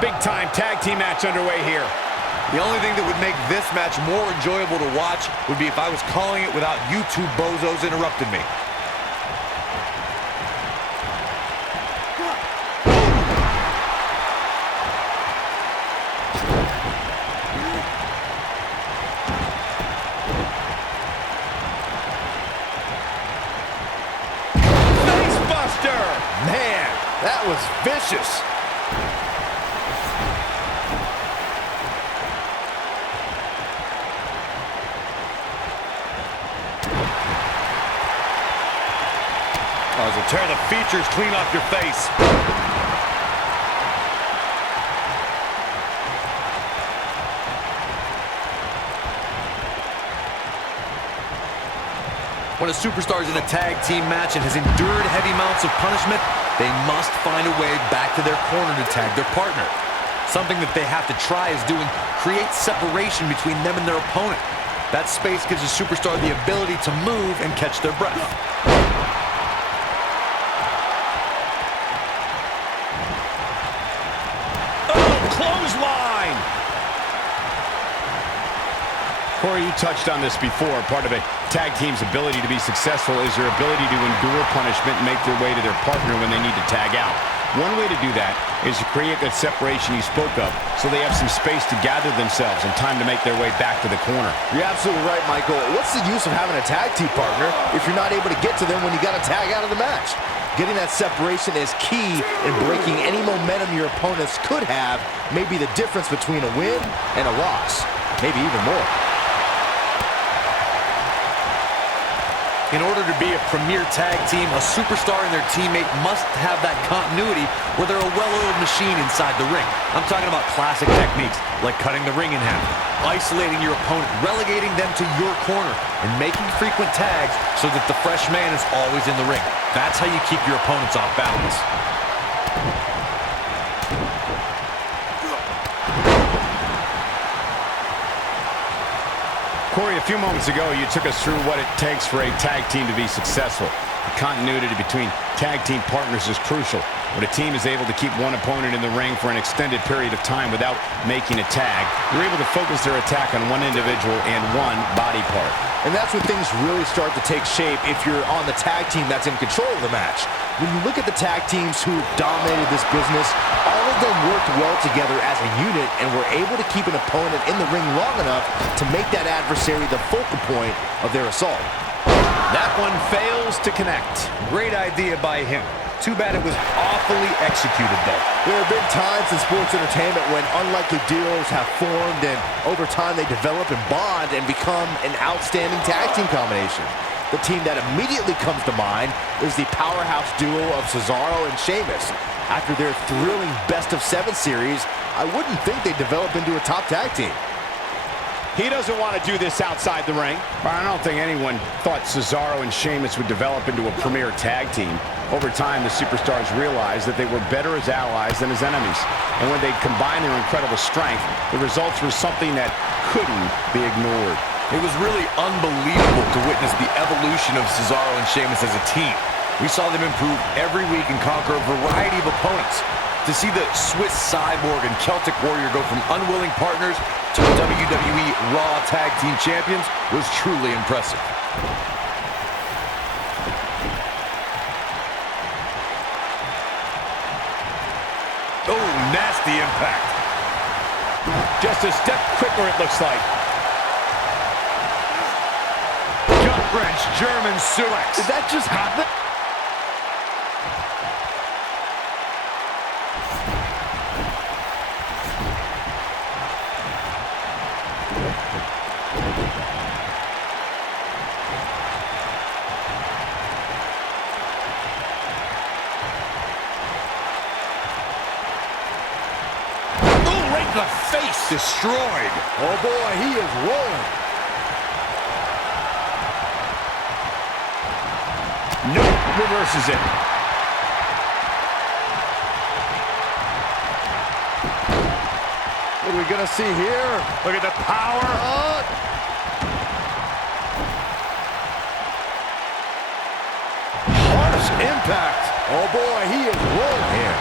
Big-time tag team match underway here. The only thing that would make this match more enjoyable to watch would be if I was calling it without you two bozos interrupting me. Facebuster! Man, that was vicious. As a tear the features clean off your face. When a superstar is in a tag team match and has endured heavy amounts of punishment, they must find a way back to their corner to tag their partner. Something that they have to try is doing create separation between them and their opponent. That space gives a superstar the ability to move and catch their breath. Clothesline! Corey, you touched on this before. Part of a tag team's ability to be successful is their ability to endure punishment and make their way to their partner when they need to tag out. One way to do that is to create that separation you spoke of so they have some space to gather themselves and time to make their way back to the corner. You're absolutely right, Michael. What's the use of having a tag team partner if you're not able to get to them when you got to tag out of the match? Getting that separation is key in breaking any momentum your opponents could have, maybe the difference between a win and a loss, maybe even more. In order to be a premier tag team, a superstar and their teammate must have that continuity where they're a well-oiled machine inside the ring. I'm talking about classic techniques like cutting the ring in half, isolating your opponent, relegating them to your corner, and making frequent tags so that the fresh man is always in the ring. That's how you keep your opponents off balance. Corey, a few moments ago, you took us through what it takes for a tag team to be successful. The continuity between tag team partners is crucial. When a team is able to keep one opponent in the ring for an extended period of time without making a tag, they're able to focus their attack on one individual and one body part. And that's when things really start to take shape if you're on the tag team that's in control of the match. When you look at the tag teams who dominated this business, all of them worked well together as a unit and were able to keep an opponent in the ring long enough to make that adversary the focal point of their assault. That one fails to connect. Great idea by him. Too bad it was awfully executed, though. There have been times in sports entertainment when unlikely duos have formed, and over time they develop and bond and become an outstanding tag team combination. The team that immediately comes to mind is the powerhouse duo of Cesaro and Sheamus. After their thrilling best-of-7 series, I wouldn't think they'd develop into a top tag team. He doesn't want to do this outside the ring. I don't think anyone thought Cesaro and Sheamus would develop into a premier tag team. Over time, the superstars realized that they were better as allies than as enemies. And when they combined their incredible strength, the results were something that couldn't be ignored. It was really unbelievable to witness the evolution of Cesaro and Sheamus as a team. We saw them improve every week and conquer a variety of opponents. To see the Swiss Cyborg and Celtic Warrior go from unwilling partners to WWE Raw Tag Team Champions was truly impressive. Oh, nasty impact. Just a step quicker, it looks like. Gut-wrench German suplex. Did that just happen? The face destroyed. Oh boy, he is rolling. Nope, reverses it. What are we gonna see here? Look at the power. Harsh impact. Oh boy, he is rolling here.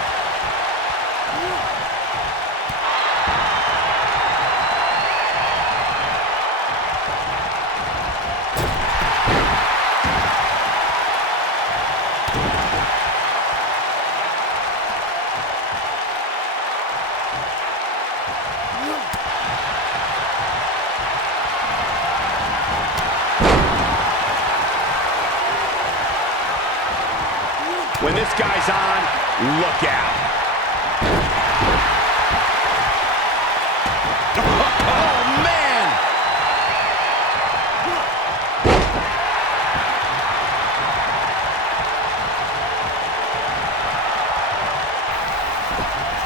When this guy's on, look out. Oh, man!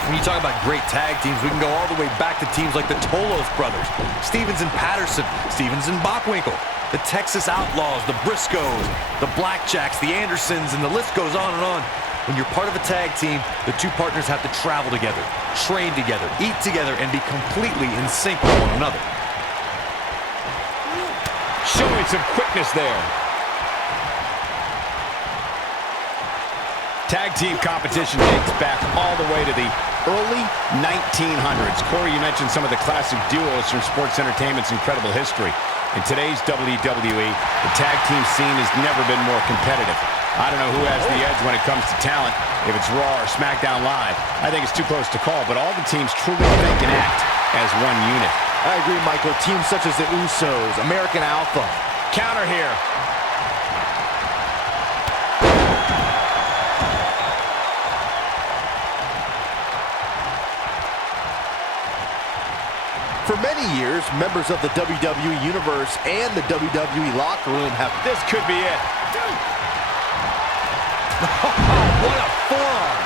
When you talk about great tag teams, we can go all the way back to teams like the Tolos brothers, Stevens and Patterson, Stevens and Bockwinkel, the Texas Outlaws, the Briscoes, the Blackjacks, the Andersons, and the list goes on and on. When you're part of a tag team, the two partners have to travel together, train together, eat together, and be completely in sync with one another. Showing some quickness there. Tag team competition dates back all the way to the early 1900s. Corey, you mentioned some of the classic duos from sports entertainment's incredible history. In today's WWE, the tag team scene has never been more competitive. I don't know who has the edge when it comes to talent, if it's Raw or SmackDown Live. I think it's too close to call, but all the teams truly think and act as one unit. I agree, Michael. Teams such as the Usos, American Alpha. Counter here. For many years, members of the WWE Universe and the WWE locker room have... This could be it. What a forearm!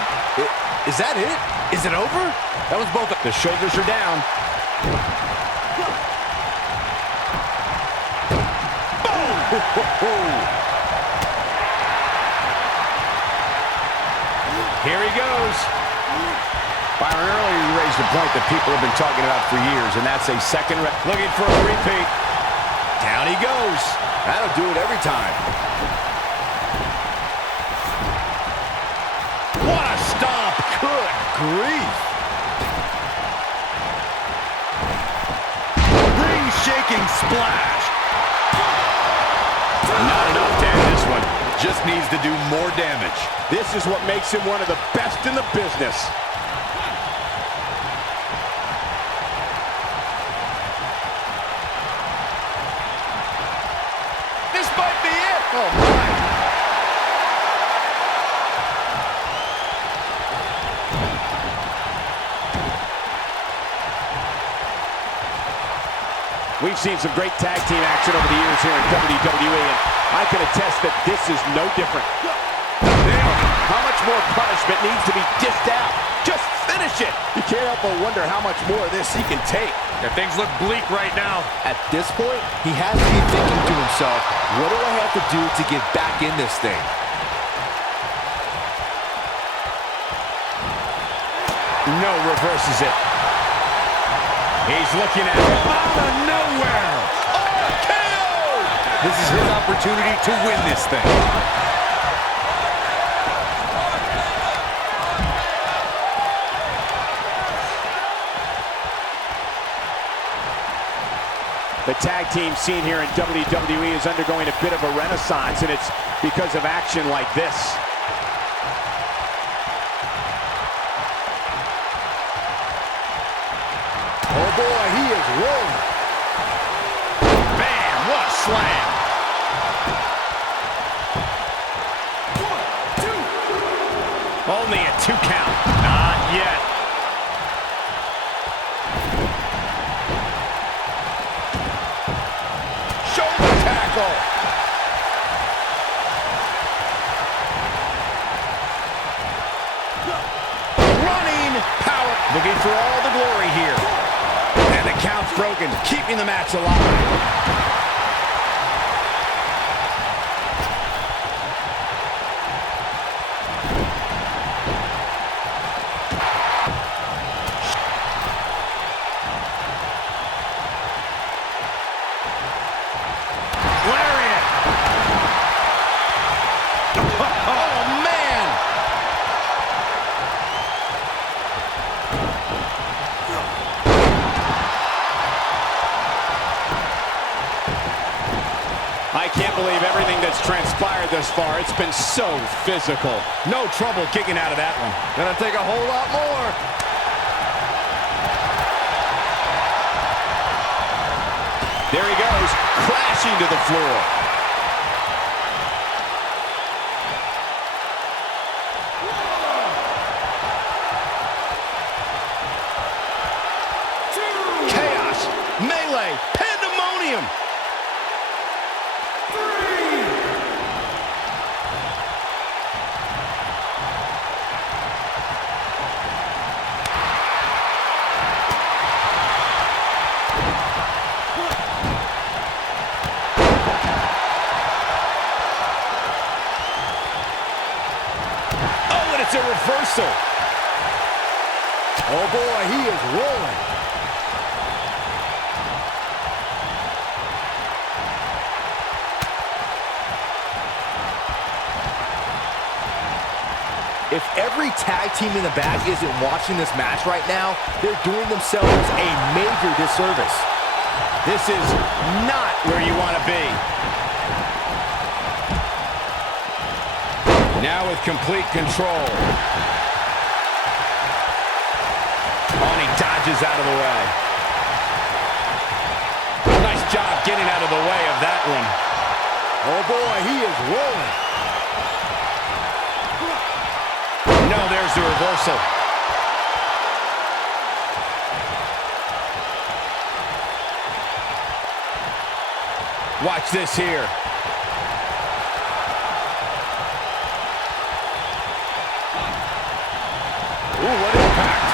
Is that it? Is it over? That was both. The shoulders are down. Here he goes. Byron, earlier you raised a point that people have been talking about for years, and that's a second looking for a repeat. Down he goes. That'll do it every time. What a stomp. Good grief. Ring-shaking splash. Not enough to end this one. Just needs to do more damage. This is what makes him one of the best in the business. This might be it. Oh, my. We've seen some great tag team action over the years here in WWE, and I can attest that this is no different. How much more punishment needs to be dished out? Just finish it. You can't help but wonder how much more of this he can take. Yeah, things look bleak right now. At this point, he has to be thinking to himself, what do I have to do to get back in this thing? No, reverses it. He's looking at it out of nowhere. RKO! This is his opportunity to win this thing. The tag team scene here in WWE is undergoing a bit of a renaissance, and it's because of action like this. Oh boy, he is rolling. Bam! What a slam! 1, 2. Only a 2 count. Not yet. Shoulder tackle. Running power. Looking for all the glory here. And the count's broken, keeping the match alive. Lariat. Oh, man. what's transpired thus far. It's been so physical. No trouble kicking out of that one. Gonna take a whole lot more. There he goes, crashing to the floor. Chaos, melee, pandemonium. It's a reversal. Oh boy, he is rolling. If every tag team in the back isn't watching this match right now, they're doing themselves a major disservice. This is not where you want to be. Now with complete control. Oh, and he dodges out of the way. Nice job getting out of the way of that one. Oh boy, he is rolling. No, there's the reversal. Watch this here. Ooh, what impact.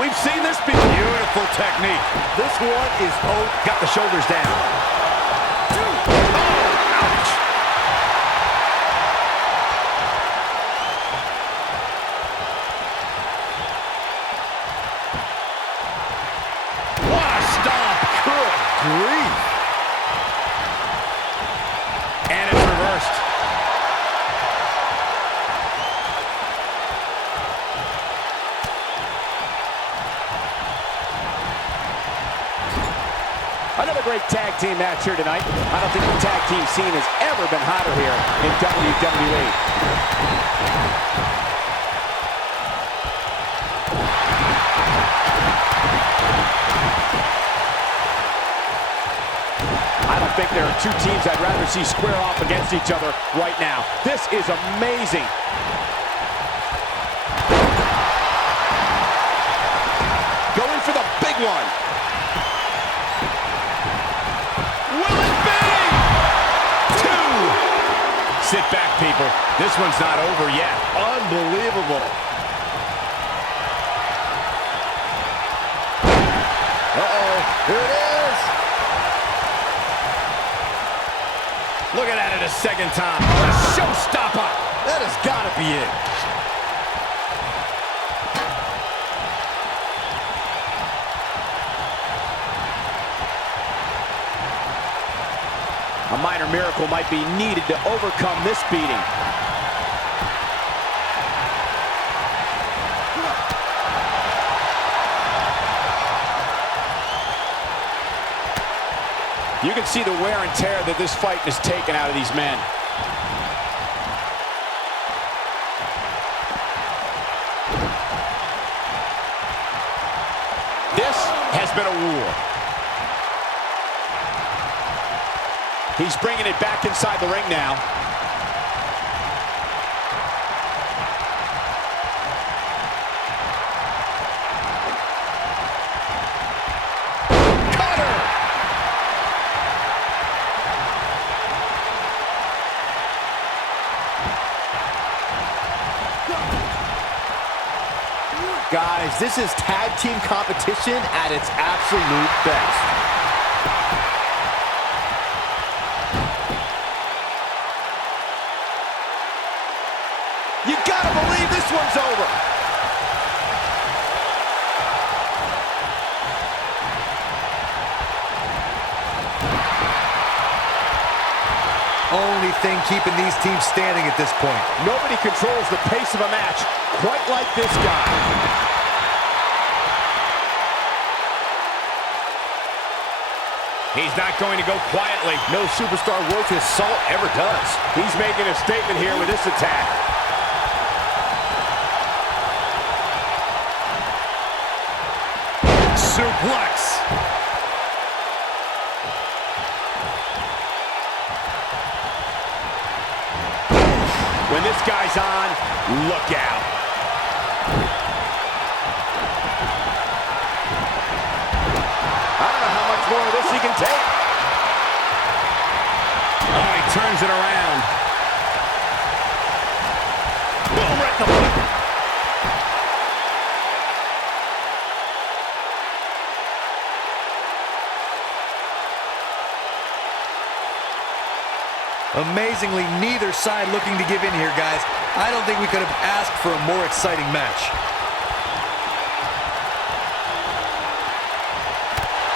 We've seen this be beautiful technique. This one is got the shoulders down. Oh, ouch. What a stomp. Good grief. And it's reversed. Another great tag team match here tonight. I don't think the tag team scene has ever been hotter here in WWE. I don't think there are two teams I'd rather see square off against each other right now. This is amazing. Going for the big one. Will it be? 2. Sit back, people. This one's not over yet. unbelievable. Uh-oh, here it is. Looking at it a second time. A showstopper. That has got to be it. A minor miracle might be needed to overcome this beating. You can see the wear and tear that this fight has taken out of these men. This has been a war. He's bringing it back inside the ring now. Cutter! Guys, this is tag team competition at its absolute best. You gotta believe this one's over. Only thing keeping these teams standing at this point. Nobody controls the pace of a match quite like this guy. He's not going to go quietly. No superstar worth his salt ever does. He's making a statement here with this attack. Suplex. When this guy's on, look out. I don't know how much more of this he can take. Oh, he turns it around. Boom, right in the butt. Amazingly, neither side looking to give in here, guys. I don't think we could have asked for a more exciting match.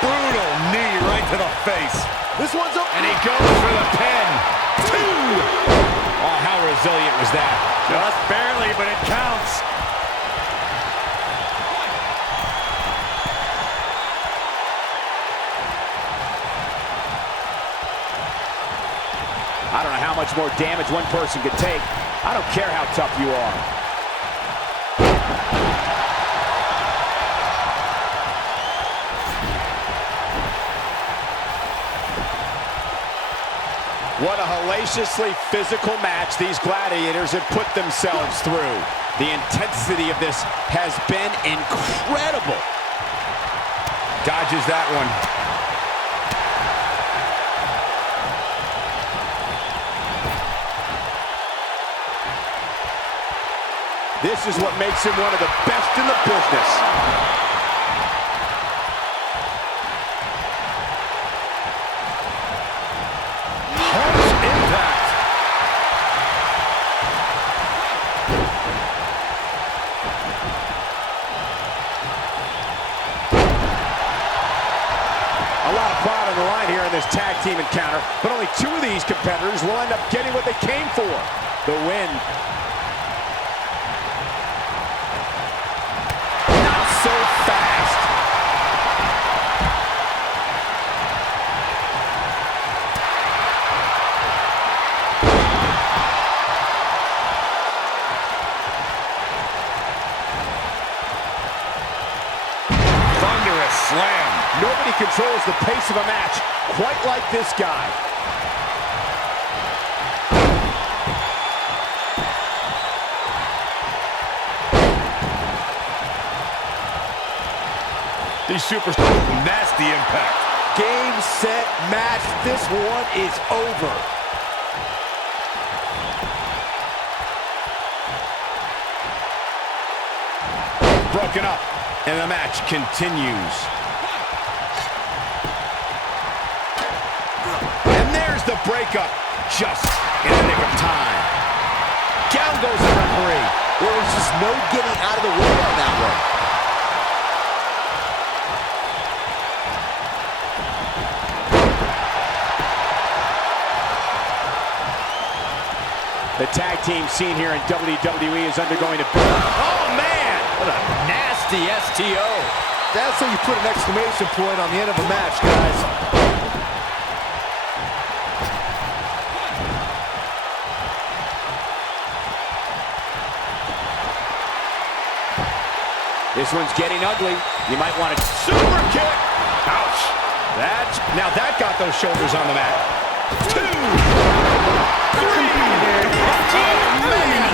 Brutal knee right to the face. This one's up. And he goes for the pin. 2! Oh, how resilient was that? Just barely, but it counts. I don't know how much more damage one person could take. I don't care how tough you are. What a hellaciously physical match these gladiators have put themselves through. The intensity of this has been incredible. Dodges that one. This is what makes him one of the best in the business. Harsh impact. A lot of pride on the line here in this tag team encounter, but only 2 of these competitors will end up getting what they came for, the win. So fast. Thunderous slam. Nobody controls the pace of a match quite like this guy. These superstars, nasty impact. Game, set, match. This one is over. Broken up, and the match continues. And there's the breakup, just in the nick of time. Down goes the referee. There was just no getting out of the way on that one. The tag team scene here in WWE is undergoing a... Oh, man! What a nasty STO. That's how you put an exclamation point on the end of a match, guys. This one's getting ugly. You might want to... Super kick! Ouch! Now that got those shoulders on the mat. 2! 3! Oh, man!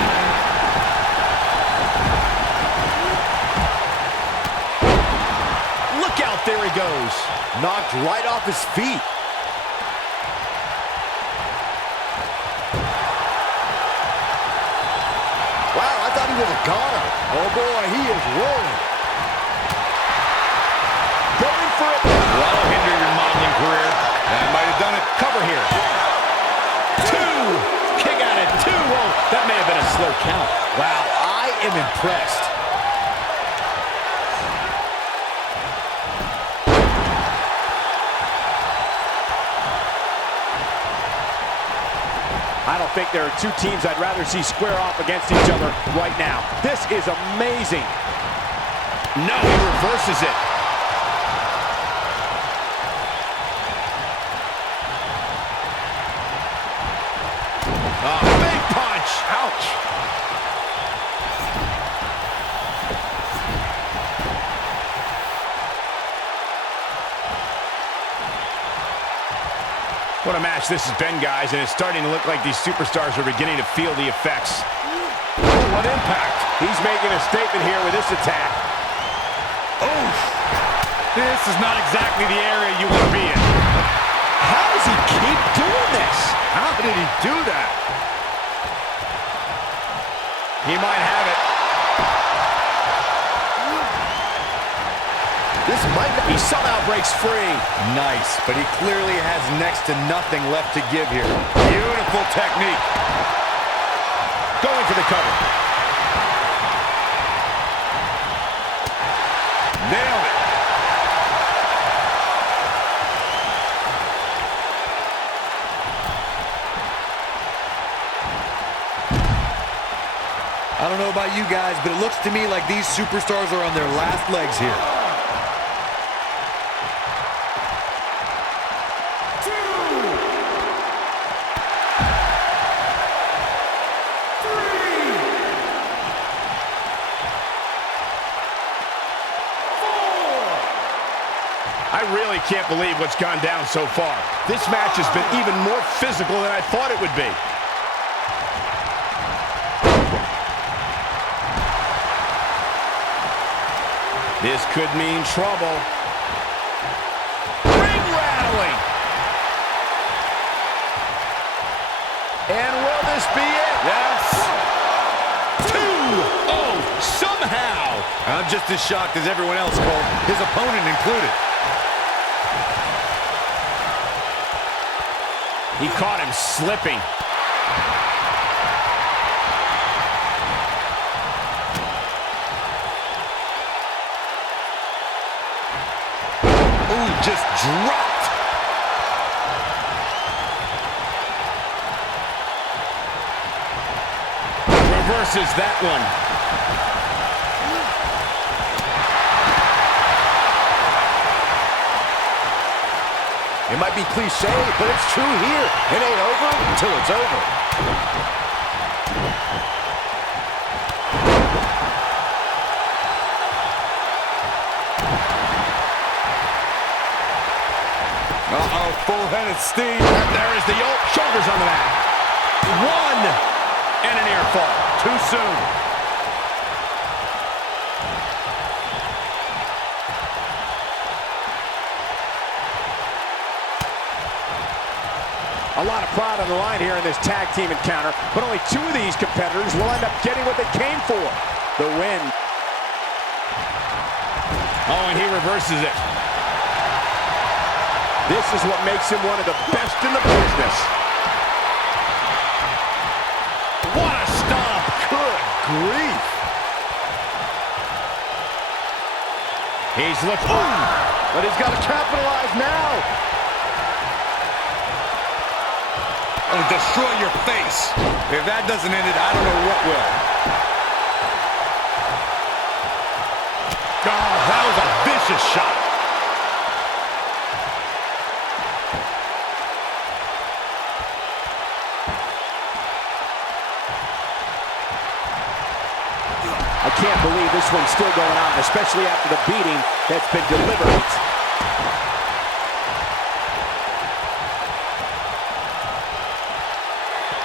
Look out, there he goes. Knocked right off his feet. Wow, I thought he was a goner. Oh boy, he is rolling. Going for it. That'll hinder your modeling career. That might have done it. Cover here. 2! Kick out at 2. Whoa, that may have been a slow count. Wow, I am impressed. I don't think there are 2 teams I'd rather see square off against each other right now. This is amazing. No, he reverses it. Oh, big punch. Ouch. What a match this has been, guys, and it's starting to look like these superstars are beginning to feel the effects. Oh, what impact. He's making a statement here with this attack. Oh, this is not exactly the area you want to be in. How does he keep doing this? How did he do that? He might have it. This might not... He somehow breaks free. Nice, but he clearly has next to nothing left to give here. Beautiful technique. Going for the cover. Nailed it. I don't know about you guys, but it looks to me like these superstars are on their last legs here. I really can't believe what's gone down so far. This match has been even more physical than I thought it would be. This could mean trouble. Ring rattling. And will this be it? Yes. 2. Oh, somehow. I'm just as shocked as everyone else, Cole, his opponent included. He caught him slipping. Ooh, just dropped. Reverses that one. It might be cliche, but it's true here. It ain't over until it's over. Uh-oh, full head of steam. There is the shoulders on the mat. 1. And a near fall. Too soon. A lot of pride on the line here in this tag team encounter, but only 2 of these competitors will end up getting what they came for, the win. Oh, and he reverses it. This is what makes him one of the best in the business. What a stomp. Good grief. He's looking. But he's got to capitalize now. Oh, destroy your face. If that doesn't end it, I don't know what will. Oh, that was a vicious shot. I can't believe this one's still going on, especially after the beating that's been delivered.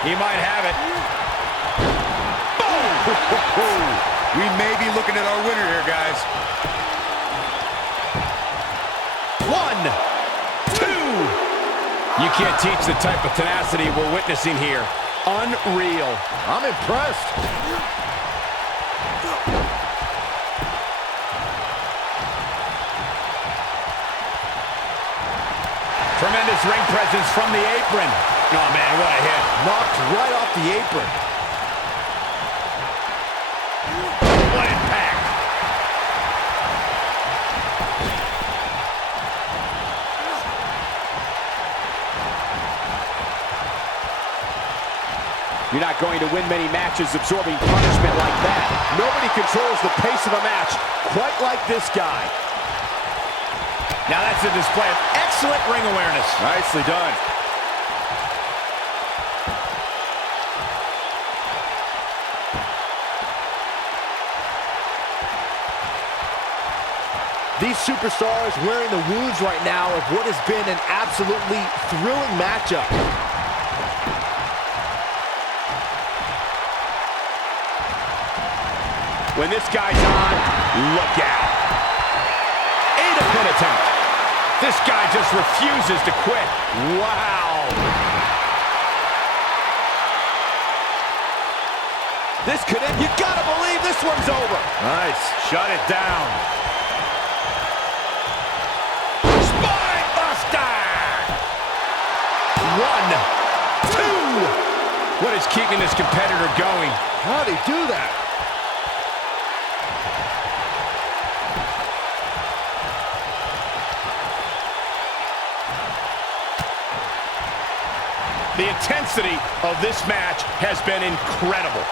He might have it. Boom! We may be looking at our winner here, guys. 1, 2. You can't teach the type of tenacity we're witnessing here. Unreal. I'm impressed. Tremendous ring presence from the apron. Oh, man, what a hit. Knocked right off the apron. What impact. You're not going to win many matches absorbing punishment like that. Nobody controls the pace of a match quite like this guy. Now that's a display of excellent ring awareness. Nicely done. These superstars wearing the wounds right now of what has been an absolutely thrilling matchup. When this guy's on, look out. 8-pin attempt. This guy just refuses to quit. Wow. This could end. You gotta believe this one's over. Nice. Shut it down. Spine buster. 1, 2. What is keeping this competitor going? How'd he do that? The intensity of this match has been incredible.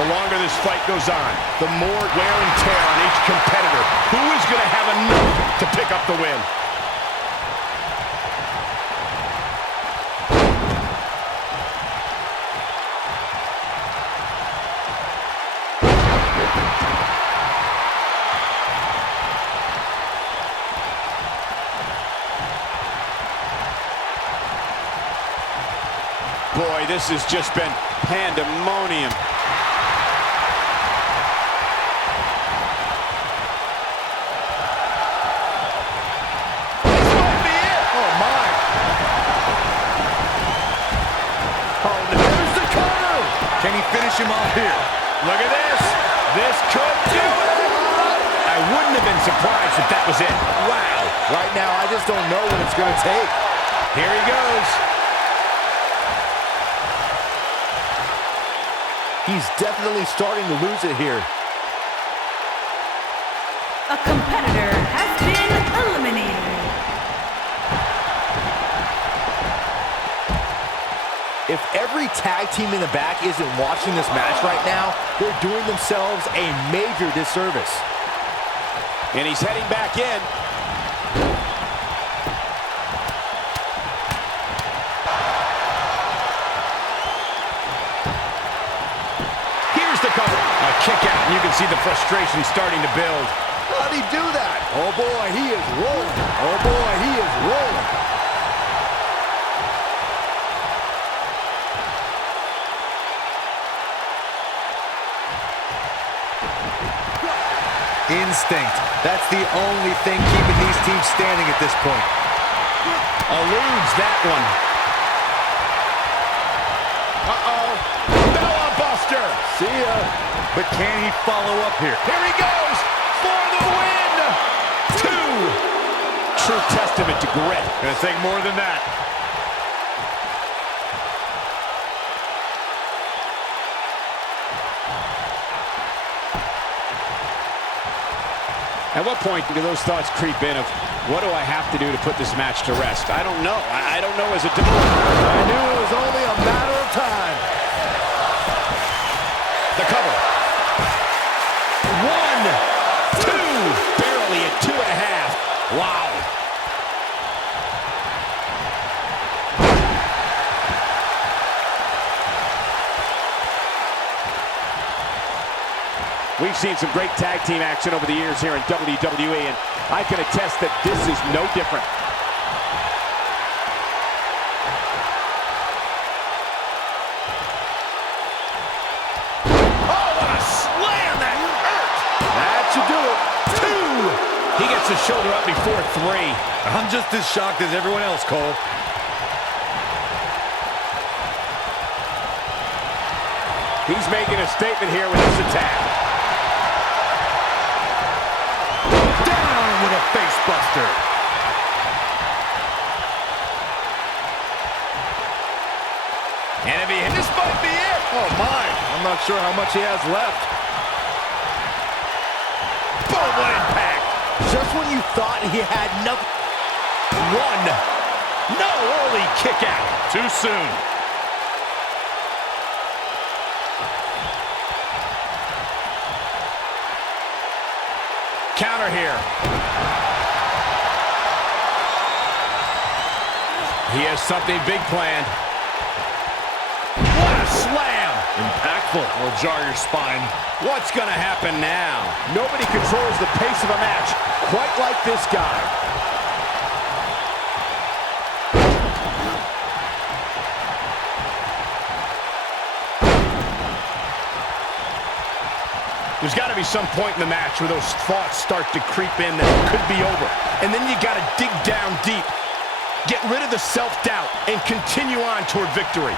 The longer this fight goes on, the more wear and tear on each competitor. Who is going to have enough to pick up the win? Boy, this has just been pandemonium. This might be it. Oh, my. Oh, no. There's the cover. Can he finish him off here? Look at this. This could do it. I wouldn't have been surprised if that was it. Wow. Right now, I just don't know what it's going to take. Here he goes. He's definitely starting to lose it here. A competitor has been eliminated. If every tag team in the back isn't watching this match right now, they're doing themselves a major disservice. And he's heading back in. The cover. A kick out, and you can see the frustration starting to build. How'd he do that? Oh boy, he is rolling. Oh boy, he is rolling. Instinct. That's the only thing keeping these teams standing at this point. Eludes that one. Uh-oh. Bella Buster. See ya. But can he follow up here? Here he goes for the win. 2. True testament to grit. Gonna take more than that. At what point do those thoughts creep in of, what do I have to do to put this match to rest? I don't know. I don't know as a double. I knew it was only a matter of time. The cover. 1, 2. Barely at 2.5. Wow. We've seen some great tag team action over the years here in WWE, and I can attest that this is no different. Oh, what a slam! That hurt! That should do it. 2! He gets his shoulder up before 3. I'm just as shocked as everyone else, Cole. He's making a statement here with this attack. With a face buster. And if he hit, this might be it. Oh my, I'm not sure how much he has left. Boom, what impact. Just when you thought he had nothing. 1. No, early kick out. Too soon. Counter here. He has something big planned. What a slam! Impactful. Will jar your spine. What's going to happen now? Nobody controls the pace of a match quite like this guy. There's got to be some point in the match where those thoughts start to creep in that it could be over. And then you got to dig down deep. Get rid of the self-doubt and continue on toward victory.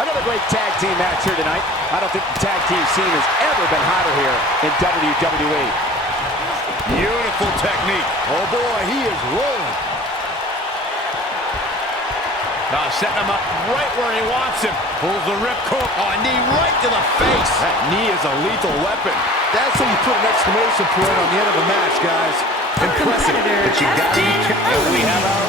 Another great tag team match here tonight. I don't think the tag team scene has ever been hotter here in WWE. Beautiful technique. Oh boy, he is rolling. Setting him up right where he wants him. Pulls the ripcord. Oh, a knee right to the face. That knee is a lethal weapon. That's when you put an exclamation point on the end of a match, guys. A competitor has been eliminated. We have our